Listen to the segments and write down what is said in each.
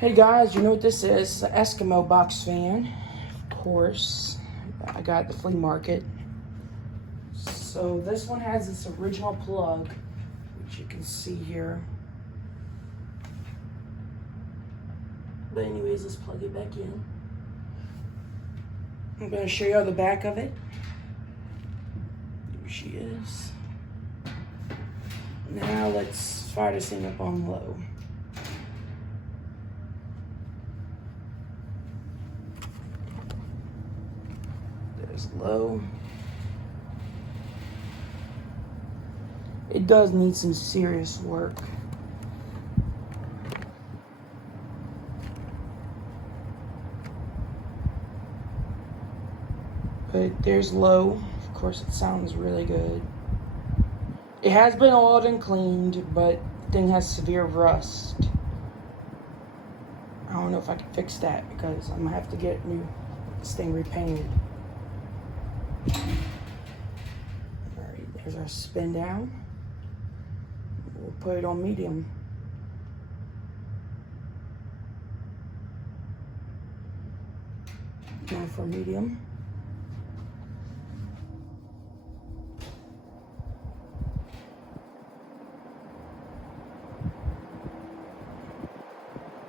Hey guys, you know what this is? It's an Eskimo box fan, of course. I got at the flea market. So this one has this original plug, which you can see here. But anyways, let's plug it back in. I'm going to show you the back of it. Here she is. Now let's fire this thing up on low. There's low. It does need some serious work. But there's low. Of course, it sounds really good. It has been oiled and cleaned, but the thing has severe rust. I don't know if I can fix that because I'm gonna have to get this thing repainted. Alright, there's our spin down. We'll put it on medium. Now for medium.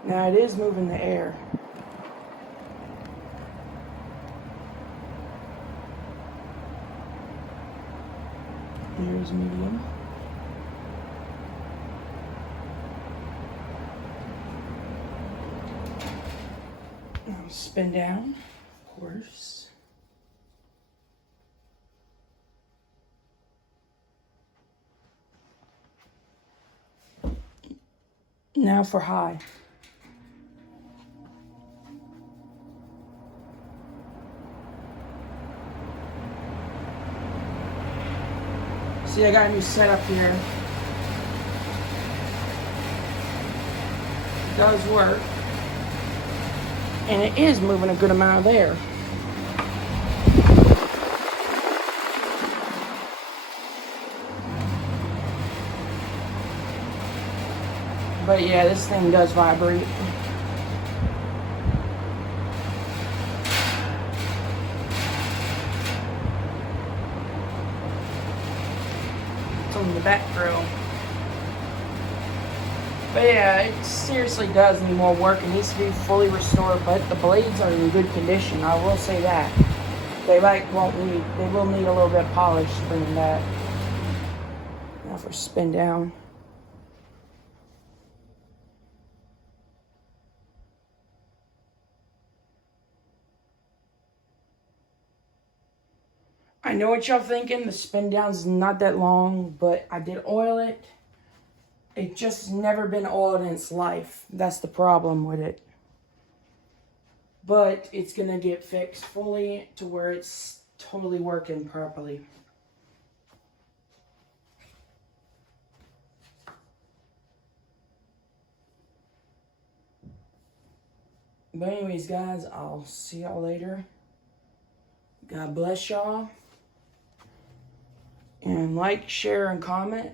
Now it is moving the air. Here's medium. Now spin down, of course. Now for high. See, I got a new setup here. It does work. And it is moving a good amount of air. But yeah, this thing does vibrate. On the back grill. But yeah, it seriously does need more work. It needs to be fully restored, but the blades are in good condition. I will say that. They will need a little bit of polish to bring them back. Now for spin down. I know what y'all thinking. The spin down's not that long, but I did oil it. It just never been oiled in its life. That's the problem with it. But it's gonna get fixed fully to where it's totally working properly. But anyways, guys, I'll see y'all later. God bless y'all. And like, share, and comment.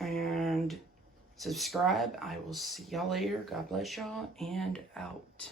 And subscribe. I will see y'all later. God bless y'all. And out.